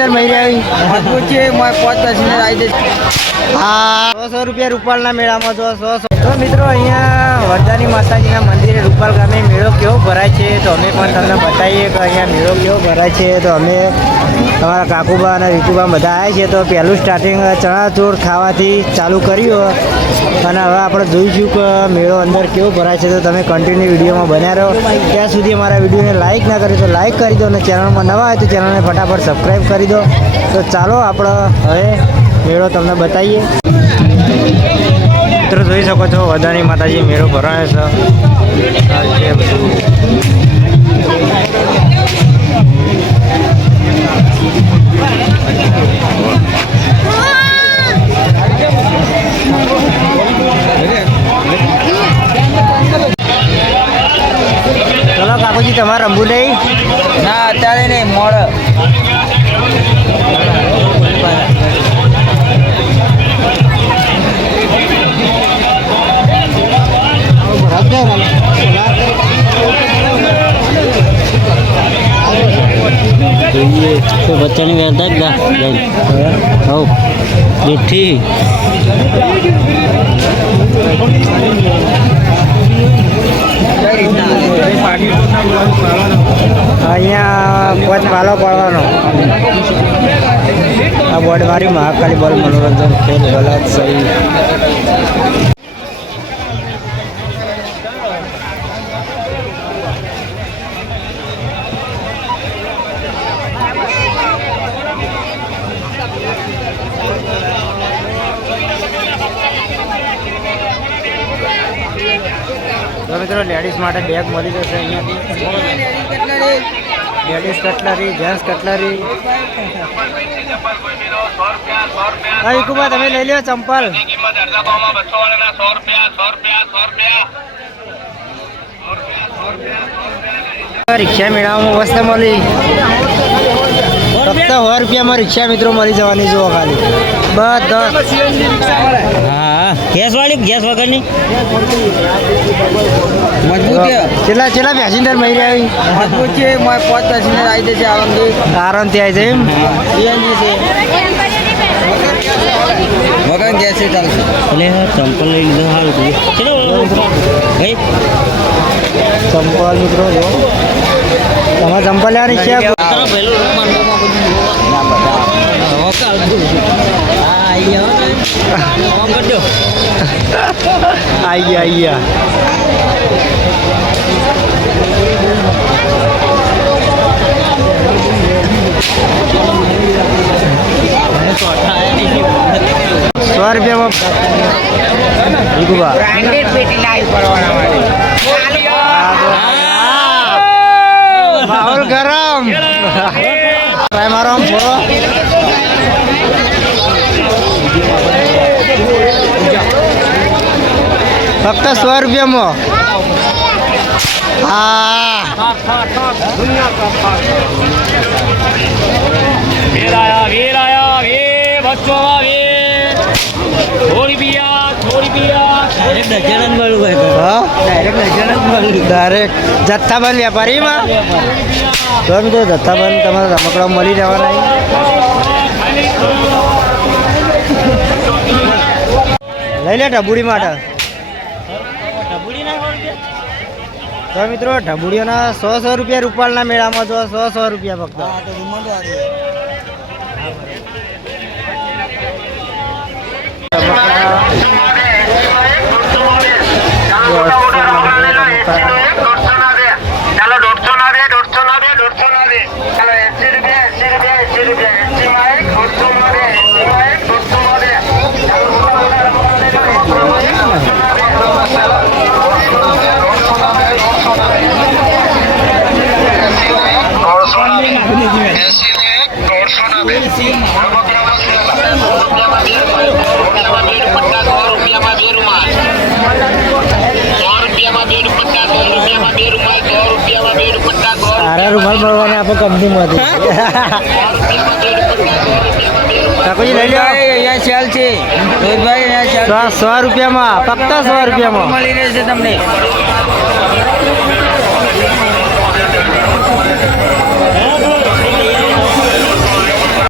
Passenger મળી આવી છે પાંચ પેસેન્જર આવી જશે. હા. સો રૂપિયા રૂપાલના મેળામાં જો સો સો. તો મિત્રો અહીંયા વરદાની માતાજીના મંદિરે રૂપાલ ગામે મેળો કેવો ભરાય છે તો અમે પણ તમને બતાવીએ કે અહીંયા મેળો કેવો ભરાય છે. તો અમે તમારા કાકુબા અને રીતુબા બધા આવ્યા છે. તો પહેલું સ્ટાર્ટિંગ ચણાચોર ખાવાથી ચાલુ કર્યું. અને હવે આપણે જોઈશું કે મેળો અંદર કેવો ભરાય છે. તો તમે કન્ટિન્યુ વિડીયોમાં બન્યા રહો. ત્યાં સુધી અમારા વિડીયોને લાઇક ના કરી તો લાઇક કરી દો અને ચેનલમાં નવા હોય તો ચેનલને ફટાફટ સબસ્ક્રાઈબ કરી દો. તો ચાલો આપણે હવે મેળો તમને બતાવીએ. મિત્રો, જોઈ શકો છો વદાની માતાજી મેળો ભરાયો છે બધું. કાકુજી તમારે રમવું નહીં ના અત્યારે નહીં મોડ જોઈએ તો બચ્ચાની વેરતા જ ના જાય હવ બેઠી અહીંયા પોત માલો પડવાનો. આ બોર્ડ મારી મહાકાલી બોલ મનોરંજન ખેલ ગલત સહી તો મિત્રો લેડીઝ માટે બેગ મળી જશે અહીંયાથી. લેડીઝ કટલરી જેન્ટ્સ કટલરી હા વિકુબા તમે લઈ લ્યો ચંપલ. રિક્ષા મેળામાં મસ્ત મળી. ફક્ત સો રૂપિયામાં રિક્ષા મિત્રો મળી જવાની જુઓ ખાલી. બધા હા. ગેસ વાળી ગેસ વગરની? મજબૂત છે. કેટલા કેટલા પેસેન્જર મહી આવી મજબૂત છે મારે પાંચ પેસેન્જર આવી જશે આરામથી. આરામથી આવી છે એમ? સીએનજી છે. વગર ગેસે ચાલશે એટલે ચંપલ લઈ લીધો સારું થયું ચલો ભાઈ. ચંપલ મિત્રો જો. તમારે ચંપલ લેવાની છે પહેલો રૂમ આઈ ગયા આઈ ગયા. સો રૂપિયામાં વિકુબા માહોલ ગરમ. ફક્ત સો રૂપિયામાં. હા. વીર આયા વીર આયા વીર થોડી પિયા થોડી પિયા. ડાયરેક્ટ ડઝન વાળું ભાઈ. હા? ડાયરેક્ટ ડાયરેક્ટ જથ્થાબંધ વેપારીમાં તો મિત્રો જથ્થાબંધ તમારા રમકડા મળી જવાના લઈ લે ઢબુડી માટે. તો મિત્રો ઢબુડીઓના સો સો રૂપિયા રૂપાલના મેળામાં જો સો સો રૂપિયા ફક્ત સારા રૂમાલ મળવાના આપણે કંપનીમાંથી કાકુજી લઈ લો અહીંયા ચાલ છે. રોહિતભાઈ અહીંયા સો રૂપિયામાં ફક્ત સો રૂપિયામાં. મળી રહેશે તમને.